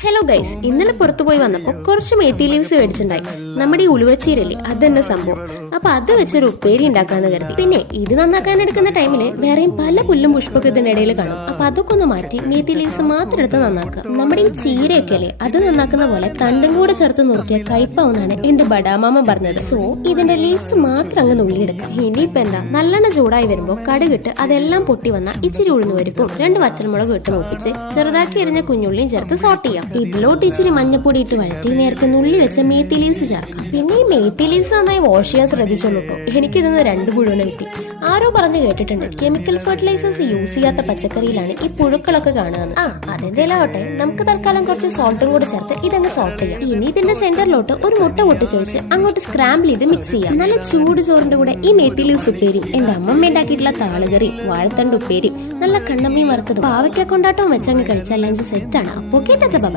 Hello guys, ഇന്നലെ പുറത്തു പോയി വന്നപ്പോൾ കുറച്ച് മേത്തി ലീവ്സ് മേടിച്ചിട്ടുണ്ടായി. നമ്മുടെ ഈ ഉലുവച്ചീരല്ലേ, അത് തന്നെ സംഭവം. അപ്പൊ അത് വെച്ചൊരു ഉപ്പേരി ഉണ്ടാക്കാന്ന് കരുതി. പിന്നെ ഇത് നന്നാക്കാൻ എടുക്കുന്ന ടൈമില് വേറെയും പല പുല്ലും പുഷ്പൊക്കെ ഇതിനിടയിൽ കാണും. അപ്പൊ അതൊക്കെ ഒന്ന് മാറ്റി മേത്തി ലീവ്സ് മാത്രം എടുത്ത് നന്നാക്കുക. നമ്മുടെ ഈ ചീരയൊക്കെ അല്ലേ, അത് നന്നാക്കുന്ന പോലെ തണ്ടും കൂടെ ചേർത്ത് നോക്കിയാൽ കയ്പാവുന്നാണ് എന്റെ ബഡാമാമ പറഞ്ഞത്. സോ ഇതിന്റെ ലീവ്സ് മാത്രം അങ്ങ് നുള്ളിയെടുക്കുക. ഇനിയിപ്പോ എന്താ, നല്ലെണ്ണ ചൂടായി വരുമ്പോൾ കടുകിട്ട് അതെല്ലാം പൊട്ടി വന്ന ഇച്ചിരി ഉഴുന്നുപരിപ്പും 2 വറ്റൽമുളക് ഇട്ട് മൂപ്പിച്ച് ചെറുതാക്കി എരിഞ്ഞ കുഞ്ഞുള്ളിയും ചേർത്ത് സോട്ട് ചെയ്യാം. ഇതിലോട്ട് ഇച്ചിരി മഞ്ഞപ്പൊടി ഇട്ട് വഴറ്റി നേരത്തെ നുള്ളി വെച്ച മേത്തി ലീവ്സ് ചേർക്കാം. പിന്നെ ഈ മേത്തി ലീവ്സ് നന്നായി വാഷ് ചെയ്യാൻ ശ്രദ്ധിച്ചോളൂ കേട്ടോ. എനിക്കിതൊന്ന് 2 പുഴുവിനെ കിട്ടി. ആരോ പറഞ്ഞു കേട്ടിട്ടുണ്ട് കെമിക്കൽ ഫെർട്ടിലൈസേഴ്സ് യൂസ് ചെയ്യാത്ത പച്ചക്കറിയിലാണ് ഈ പുഴുക്കളൊക്കെ കാണുന്നത്. അതെന്തേലും ആവട്ടെ, നമുക്ക് തൽക്കാലം കുറച്ച് സോൾട്ടും കൂടെ ചേർത്ത് ഇതങ്ങ് സോട്ട് ചെയ്യാം. ഇനി ഇതിന്റെ സെന്ററിലോട്ട് ഒരു മുട്ട പൊട്ടിച്ചൊഴിച്ച് അങ്ങോട്ട് സ്ക്രാമ്പിൾ ചെയ്ത് മിക്സ് ചെയ്യാം. നല്ല ചൂട് ചോറിന്റെ കൂടെ ഈ മേത്തി ലീവ്സ് ഉപ്പേരിയും എന്റെ അമ്മമ്മ ഉണ്ടാക്കിയിട്ടുള്ള താളുകറി, വാഴത്തണ്ട് ഉപ്പേരിയും, നല്ല കണ്ണമ്മയും വറുത്തതും പാവയ്ക്ക കൊണ്ടാട്ടവും വെച്ചങ്ങ് കഴിച്ചാൽ ലഞ്ച് സെറ്റാണ്. അപ്പോൾ കേട്ടാ.